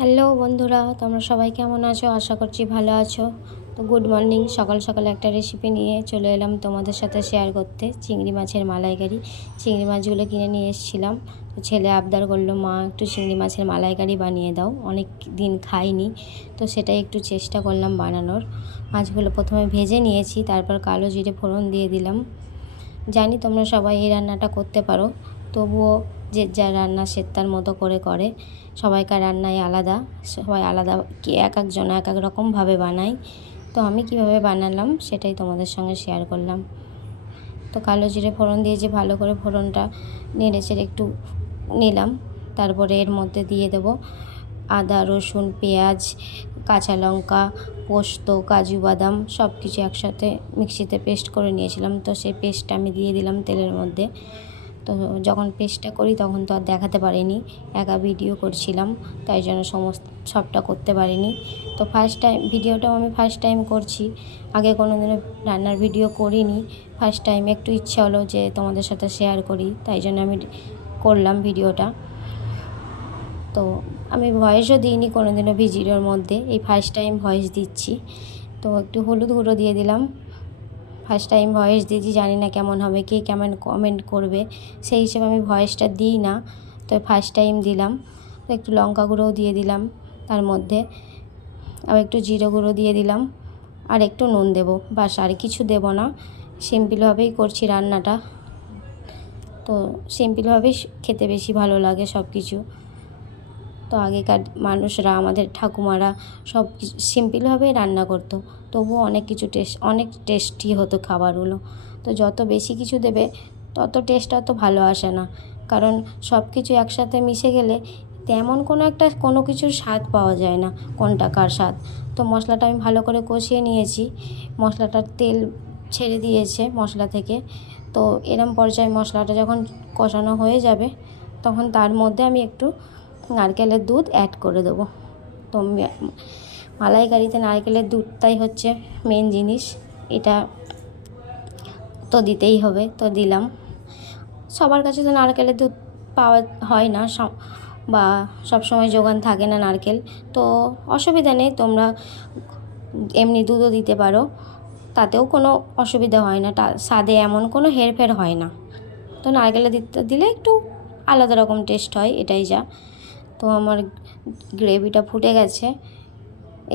Hello বন্ধুরা, তোমরা সবাই কেমন আছো? আশা করছি ভালো আছো। তো গুড মর্নিং সকাল সকাল একটা রেসিপি নিয়ে চলে এলাম তোমাদের সাথে শেয়ার করতে। চিংড়ি মাছের মালাইকারি। চিংড়ি মাছগুলো কিনে নিয়ে এসেছিলাম। তো ছেলে আবদার করল, মা, একটু চিংড়ি মাছের মালাইকারি বানিয়ে দাও। অনেক দিন খাইনি। তো সেটাই একটু চেষ্টা করলাম বানানোর। মাছগুলো প্রথমে ভেজে নিয়েছি, তারপর কালো জিরে ফোড়ন দিয়ে দিলাম। জানি তোমরা সবাই এই রান্নাটা করতে পারো, তবুও যে, যা রান্না সে তার মতো করে করে। সবাইকার রান্নাই আলাদা। সবাই আলাদা কি এক একজন এক এক রকমভাবে বানায়। তো আমি কীভাবে বানালাম সেটাই তোমাদের সঙ্গে শেয়ার করলাম। তো কালো জিরে ফোড়ন দিয়ে যে ভালো করে ফোড়নটা নেড়ে চেড়ে একটু নিলাম। তারপরে এর মধ্যে দিয়ে দেব আদা, রসুন, পেঁয়াজ, কাঁচা লঙ্কা, পোস্ত, কাজু বাদাম সব কিছু একসাথে মিক্সিতে পেস্ট করে নিয়েছিলাম। তো সেই পেস্টটা আমি দিয়ে দিলাম তেলের মধ্যে। তো যখন পেস্টটা করি তখন তো আর দেখাতে পারিনি, একা ভিডিও করছিলাম, তাই জন্য সমস্ত, সবটা করতে পারিনি। তো ফার্স্ট টাইম ভিডিওটাও আমি ফার্স্ট টাইম করছি। আগে কোনো দিনও রান্নার ভিডিও করিনি। ফার্স্ট টাইম একটু ইচ্ছা হলো যে তোমাদের সাথে শেয়ার করি, তাই জন্য আমি করলাম ভিডিওটা। তো আমি ভয়েসও দিইনি কোনো দিনও ভিডিওর মধ্যে, এই ফার্স্ট টাইম ভয়েস দিচ্ছি। তো একটু হলুদ গুঁড়ো দিয়ে দিলাম। ফার্স্ট টাইম ভয়েস দিয়েছি, জানি না কেমন হবে, কে কেমন কমেন্ট করবে। সেই হিসেবে আমি ভয়েসটা দিই না, তো ফার্স্ট টাইম দিলাম। তো একটু লঙ্কা গুঁড়োও দিয়ে দিলাম তার মধ্যে। আবার একটু জিরে গুঁড়ো দিয়ে দিলাম। আর একটু নুন দেবো, বাস আর কিছু দেবো না। সিম্পলভাবেই করছি রান্নাটা। তো সিম্পলভাবেই খেতে বেশি ভালো লাগে সব কিছু তো আগেকার মানুষরা, আমাদের ঠাকুমারা সব সিম্পলভাবেই রান্না করতো। তবুও অনেক কিছু টেস্ট অনেক টেস্টি হতো খাবারগুলো। তো যত বেশি কিছু দেবে, তত টেস্ট অত ভালো আসে না। কারণ সব কিছু একসাথে মিশে গেলে তেমন কোনো একটা কোনো কিছুর স্বাদ পাওয়া যায় না, কোনটা কার স্বাদ। তো মশলাটা আমি ভালো করে কষিয়ে নিয়েছি। মশলাটার তেল ছেড়ে দিয়েছে মশলা থেকে। তো এরম পর্যায়ে মশলাটা যখন কষানো হয়ে যাবে, তখন তার মধ্যে আমি একটু নারকেলের দুধ অ্যাড করে দেবো। তো মালাইকারিতে নারকেলের দুধটাই হচ্ছে মেন জিনিস। এটা তো দিতেই হবে, তো দিলাম। সবার কাছে তো নারকেলের দুধ পাওয়া হয় না বা সব সময় যোগান থাকে না নারকেল। তো অসুবিধা নেই, তোমরা এমনি দুধও দিতে পারো। তাতেও কোনো অসুবিধা হয় না স্বাদে এমন কোনো হেরফের হয় না। তো নারকেলের দিতে দিলে একটু আলাদা রকম টেস্ট হয়, এটাই যা। তো আমার গ্রেভিটা ফুটে গেছে।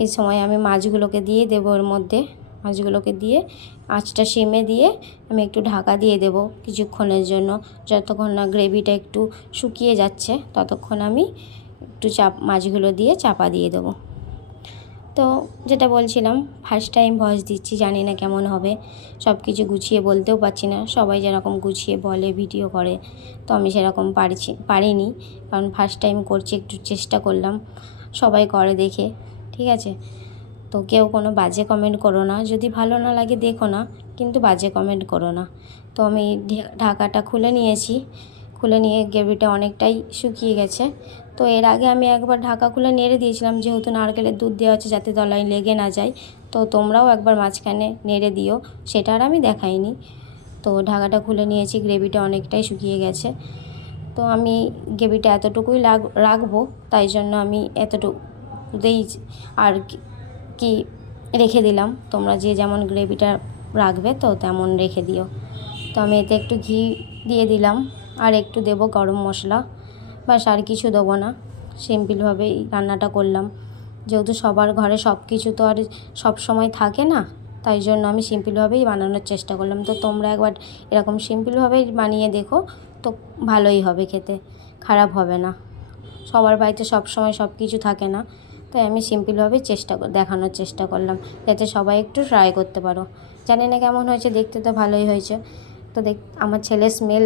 এই সময় আমি মাছগুলোকে দিয়ে দেবো ওর মধ্যে। মাছগুলোকে দিয়ে আঁচটা সিমে দিয়ে আমি একটু ঢাকা দিয়ে দেব কিছুক্ষণের জন্য। যতক্ষণ না গ্রেভিটা একটু শুকিয়ে যাচ্ছে, ততক্ষণ আমি একটু চাপ, মাছগুলো দিয়ে চাপা দিয়ে দেবো। তো যেটা বলছিলাম ফার্স্ট টাইম ভয়েস দিচ্ছি, জানি না কেমন হবে। সব কিছু গুছিয়ে বলতেও পারছি না। সবাই যেরকম গুছিয়ে বলে ভিডিও করে, তো আমি সেরকম পারছি, পারিনি। কারণ ফার্স্ট টাইম করছি, একটু চেষ্টা করলাম। সবাই করে দেখে, ঠিক আছে? তো কেউ কোনো বাজে কমেন্ট করো না। যদি ভালো না লাগে, দেখো না। কিন্তু বাজে কমেন্ট করো না। তো আমি ঢাকাটা খুলে নিয়েছি। খুলে নিয়ে গ্রেভিটা অনেকটাই শুকিয়ে গেছে। তো এর আগে আমি একবার ঢাকা খুলে নেড়ে দিয়েছিলাম, যেহেতু নারকেলের দুধ দেওয়া আছে যাতে তলায় লেগে না যায়। তো তোমরাও একবার মাঝখানে নেড়ে দিও, সেটা আর আমি দেখাইনি। তো ঢাকাটা খুলে নিয়েছি, গ্রেভিটা অনেকটাই শুকিয়ে গেছে। তো আমি গ্রেভিটা এতটুকুই লাগ, রাখব, তাই জন্য আমি এতটুকুতেই আর কি রেখে দিলাম। তোমরা যে যেমন গ্রেভিটা রাখবে, তো তেমন রেখে দিও। তো আমি এতে একটু ঘি দিয়ে দিলাম। আর একটু দেব গরম মশলা। বাস আর কিছু দেবো না। সিম্পলভাবেই রান্নাটা করলাম। যেহেতু সবার ঘরে সব কিছু তো আর সব সময় থাকে না, তাই জন্য আমি সিম্পলভাবেই বানানোর চেষ্টা করলাম। তো তোমরা একবার এরকম সিম্পলভাবেই বানিয়ে দেখো, তো ভালোই হবে খেতে, খারাপ হবে না। সবার বাড়িতে সব সময় সব কিছু থাকে না, তাই আমি সিম্পলভাবেই চেষ্টা দেখানোর চেষ্টা করলাম। যাতে সবাই একটু ট্রাই করতে পারো। জানি না কেমন হয়েছে, দেখতে তো ভালোই হয়েছে। তো দেখ, আমার ছেলে স্মেল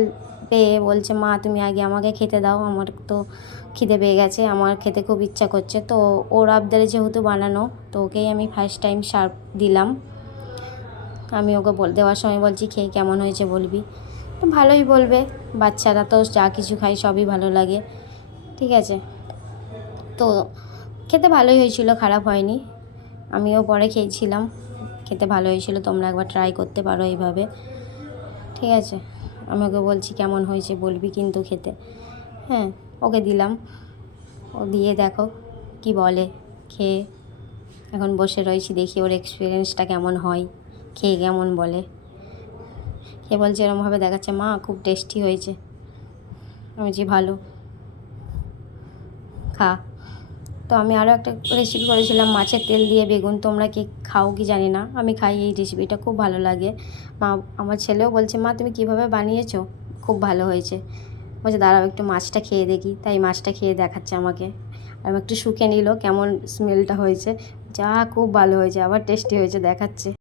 পেয়ে বলছে, মা, তুমি আগে আমাকে খেতে দাও, আমার তো খিদে পেয়ে গেছে, আমার খেতে খুব ইচ্ছা করছে। তো ওর আবদারে যেহেতু বানানো, তো ওকেই আমি ফার্স্ট টাইম সার্ভ দিলাম। আমি ওকে বল, দেওয়ার সময় বলছি, খেয়ে কেমন হয়েছে বলবি? তো ভালোই বলবে, বাচ্চারা তো যা কিছু খায় সবই ভালো লাগে, ঠিক আছে? তো খেতে ভালোই হয়েছিল, খারাপ হয়নি। আমিও পরে খেয়েছিলাম, খেতে ভালো হয়েছিল, তোমরা একবার ট্রাই করতে পারো এইভাবে। ঠিক আছে আমি ওকে বলছি কেমন হয়েছে বলবি কিন্তু খেতে। হ্যাঁ ওকে দিলাম। ও দিয়ে দেখো কি বলে, খেয়ে এখন বসে রয়েছি, দেখি ওর এক্সপিরিয়েন্সটা কেমন হয়, খেয়ে কেমন বলে। কে বলছে এরমভাবে দেখাচ্ছে, মা খুব টেস্টি হয়েছে। আমি বলছি ভালো, খা। তো আমি আরও একটা রেসিপি করেছিলাম, মাছের তেল দিয়ে বেগুন, তোমরা কি খাও কি জানি না, আমি খাই এই রেসিপিটা খুব ভালো লাগে। মা, আমার ছেলেও বলছে, মা, তুমি কীভাবে বানিয়েছো? খুব ভালো হয়েছে। বলছে, দাঁড়াও, একটু মাছটা খেয়ে দেখি। তাই মাছটা খেয়ে দেখাচ্ছে আমাকে। আর একটু শুকে নিল, কেমন স্মেলটা হয়েছে। যা, খুব ভালো হয়েছে, আবার টেস্টি হয়েছে, দেখাচ্ছে।